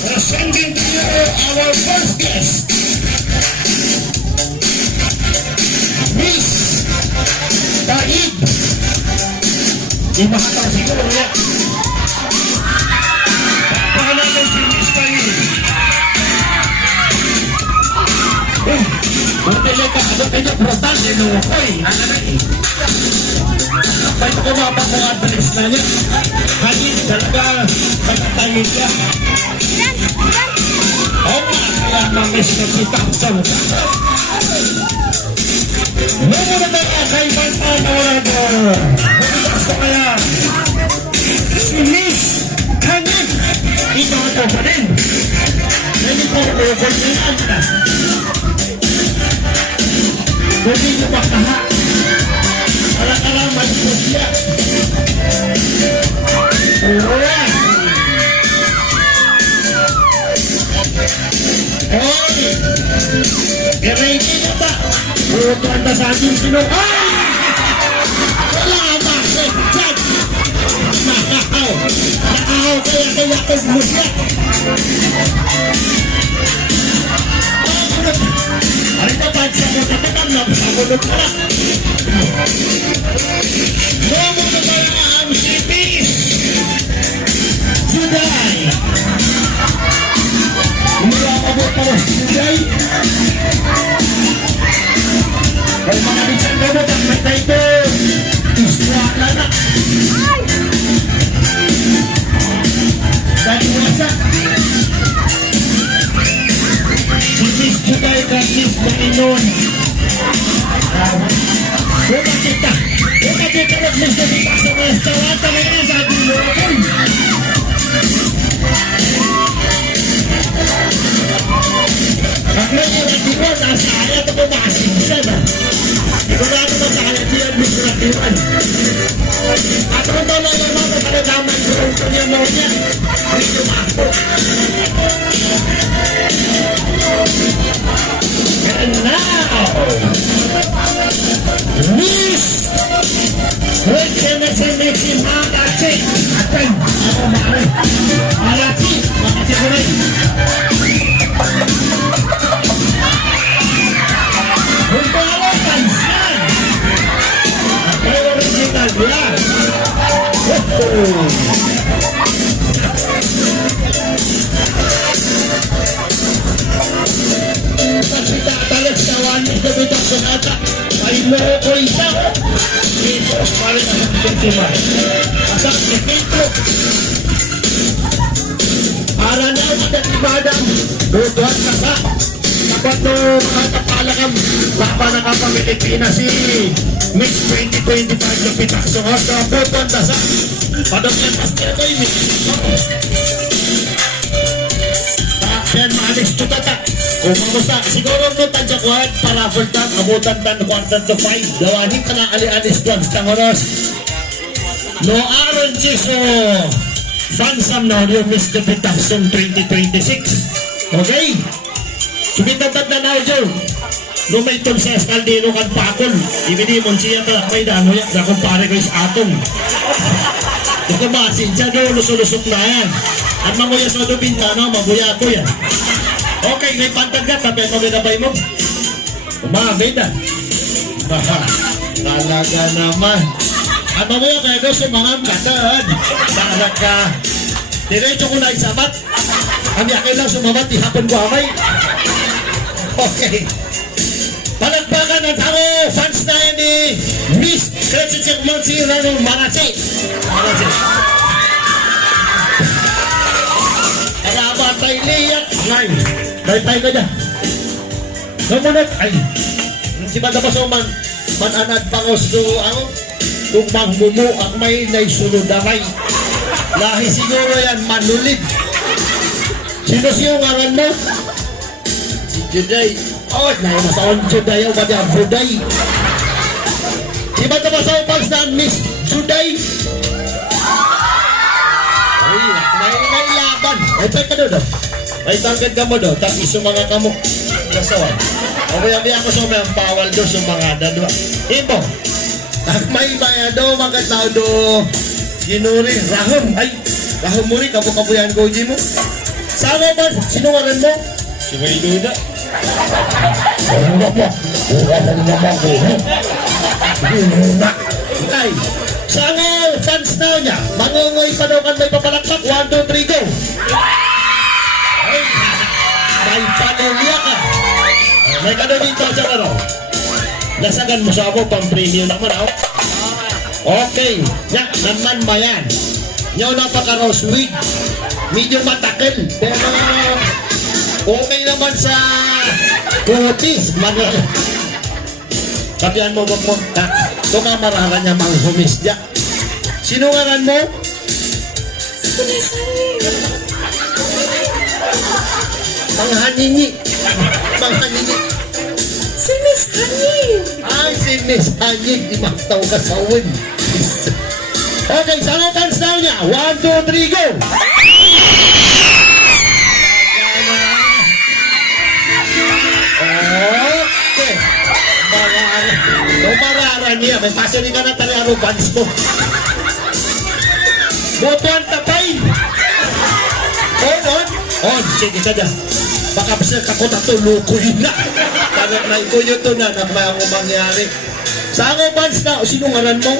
Presenting to you our first guest, Miss Taib. Imahataw siguro niya. Baka natin si Miss Taib. Martilay ka, ano kayo brutal, inukoy, nananay. Ba't ko mapakuha bilis na niya? Hali, talaga, pagkatayin ka. Oh, kaya mamiss na si Thompson. Muna na ba kay Bantan Orador? Gusto kaya si Miss Kanyag. Ito ito pa rin. Hindi ko kukulinan na. Hindi nyo makaha. Alang-alang po siya. Uwa. Hoy! I-ready na ba? Butuan na sa ating sino. Ay! Wala ba? Diyan! Nakahaw! Nakahaw kaya kog mo siya. Ay kapag siya mo tatakam na sabunod ka. Nomo na ba ang si Peace? Juday! Mula abot para si Juday. Ay mga bisan gamot ang matay ko. Iswala na. Dahil wasa. Si Miss Juday ka Miss Marinon. Buka kita at Miss Juday sa restaurant talaga sa dulo ko. Pag may iratiwan, nasa ayat ako makasinsan. Sigurado mo sa kanya siya administratiwan. At kung daw lang naman ko talagaman ko kung kanya mo niya, hindi kumako. And now, Miss Rachel Mangati. Atin, ako maaari. Marati, makasiguray. Humpala pansan. Ang original yan. Pagkita talag sa wani na bitang sunata ay loko isa. Ito, parin ang biktima. Asak ni Kito. Para na madang butuan ka sa dapat no makatapalakam baka nakapamilipinas si Miss 2025 na pitak sunod na butuan ka sa padagyan pastel ko yung Miss maalis to tata kung mamusta siguro no tadyakuhan para full time abutan tan quarter to 5 dawanin ka na ali-alis doon sa oras no aron chiso fansam na yung Miss Deputation 2026 okay sumitatad na na dyan no may tol sa Escaldino kan pakol ibini mo siya ka may dano yan na kumpare ko is atong ito ba siya do lusulusok na yan at manguya sa dubin na no mabuya ko yan okay may pantag ka tapos mo binabay mo umamay na talaga naman at mabuya kayo do sumangam katad talaga diretso ko na isabat kami akin lang sumabat ihapon ko amay okay palagpakan at ako fans na yan ni Miss Kretsitsik Monsira ng Marache Arabatay liyak ngay tay ka dyan namunat ay si Badabas o mananad pangos do ako kung mangmumu ang may naisunod na may lahi siguro yan manulid sino siyo ngalan mo? Si Juday oh nahin na sa on Juday o ba niya Juday si Badabas o pang stand Miss Juday ay may laban ay pay ka doon may tangkad ka mo doon tapos yung mga kamok kasawan okay ako sa mga bawal doon sa mga dadwa ibo may baya do mga tao do ginuri rahom ay rahom muri kapo-kapuyan ko mo Sama ba? Sinungaran mo? Si May Luna. Ano ba mo? Ano naman ko? Ay, sana fans na niya. Mangungoy pa daw kan may papalakpak. 1, 2, 3, go! Ay, may pamilya ka. May ka dito sa ano? Nasagan mo sa ako, pang-premium naman ako. Okay, ya, naman ba yan? Yung napaka-rose wig, medyo matakil, pero okay naman sa kutis. Kapihan mo mo, ito ka marara niya mang humisya. Sinungaran mo? Manghaningi. Manghaningi. Si Miss Honey! Ay, si Miss Hanyig, imaktaw ka sa win. Okay, sana fans na niya. 1, 2, 3, go! Okay. Marara niya. May pasyon ka na talaga fans mo. Botoan tapay. On. Sige ka dyan. Baka bisa kako tatulukoy na. Parang naikuyo to na mga mangyari. Sa ako fans na, sinungaran mo?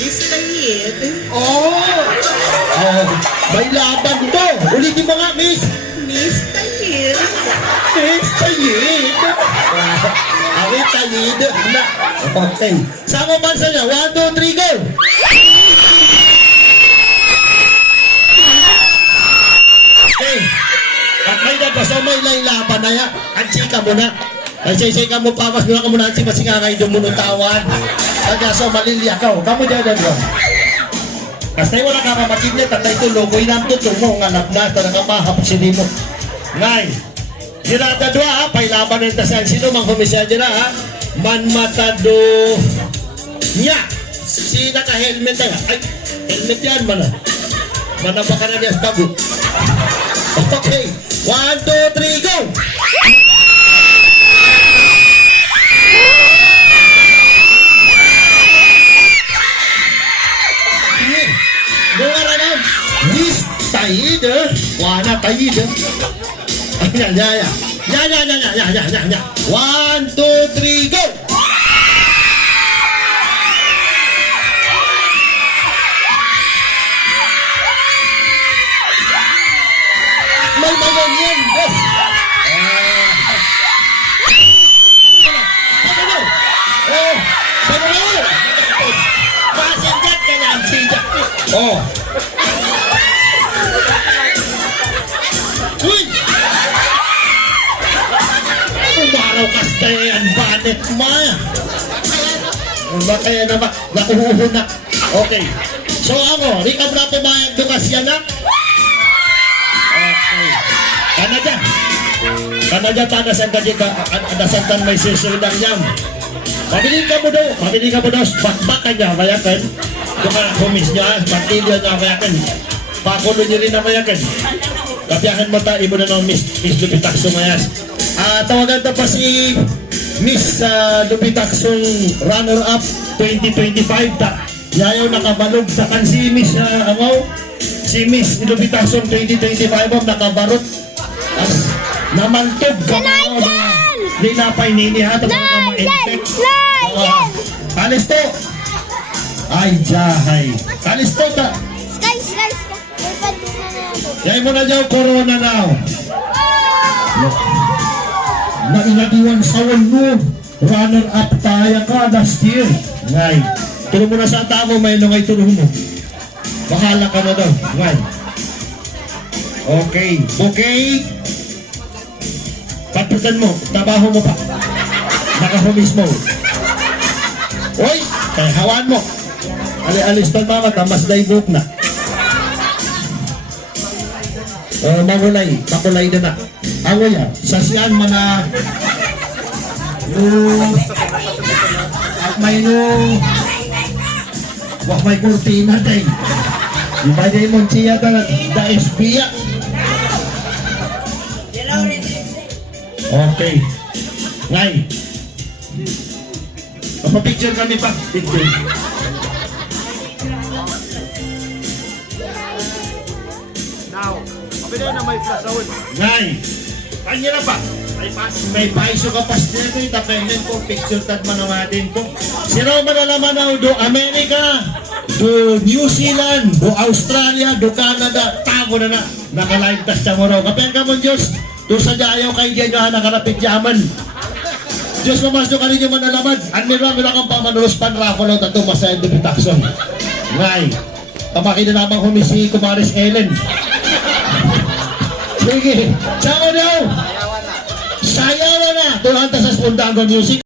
Miss Tayet. May laban to. Ulitin mo nga, miss. Miss Tayet. Miss Tayid. Ako Tayid na. Okay. Sa ako fans na niya, 1, 2, 3, go! Okay. At may nagbaso, may laban na yan. Ansi ka muna. Ansi ka mo, papas mo na ka muna. Ansi masingangay doon mo nung tawan. Pagkaso, malilya ka. Kamu dyan doon. Kasi wala ka kamatid niya. Tatay ito, lokoy na ito. Tumo, ngalap na. Talaga mahap sili mo. Ngay. Dirada dua ha. Pailaban na ito sa sino. Mang komisya dyan ha. Manmatado. Nya. Si naka-helmet na. Ay, helmet yan man ha. Manabaka na niya sa bago. Okay. 1, 2, 3, go! Bunga na Miss Tayid. Wana Tayid. Ayan, ya. 1, 2, 3, go! May mga yan, boss. Uy! Umaraw ka ang banet mo. Ba kaya na ba? Nakuhuhunak. Okay. So ako, recap na pumayag dukas yan na. Okay. Kanadya tanasan ka dyan ka, adasan tan may sisunang yam. Pabili ka mo daw, bakbakan niya, mayakan. Yung kumis niya, matilya niya, mayakan. Pakulo niya rin na mayakan. Kapiyahan mo ta, ibo na ng Miss Lupitaxo mayas. Tawagan ta pa si Miss Lupitaxong runner-up 2025 ta. Yayaw nakabalog ta kan si Miss si Miss Lupitaxong 2025 ang nakabarot. As namantog ka mga linapay nini ha. Kalis to. Ay, jahay. Kalis to ta. Sky. Yay mo na dyan, corona now. Nainadiwan sa mo. Runner-up tayo ka last year. Ngay. Tulong mo na sa tao, may ngay tulong mo. Bahala ka na daw. Ngay. Okay. Pagputan mo, trabaho mo pa. Nakahumis mo. Uy, kaya hawan mo. Alis pa mama, tamas na ibuk na. Makulay na na. Ako yan, sasiyan mo na at may wak may kurtina day. Iba day mo siya da esbiya. Okay. Ngay. Picture kami pa. Picture. Now, na may plasawon. Ngay. Kanya na pa. May paiso ka pas nito. Itapenden po. Picture tad manamadin po. Sino manalaman na do Amerika, do New Zealand, do Australia, do Canada. Tago na na. Naka-live tas siya mo raw. Kapen ka mo Diyos. Do sa jayaw kay diyan nyo nakarapit yaman. Diyos mamasyo ka ninyo manalaman. Anmira kang pamanulos panrako lang tato masayang depitakson. Ngay. Kamakina namang humisi Kumaris Ellen. Sige. Sayaw daw. Sayaw na. Tulanta sa Spundango Music.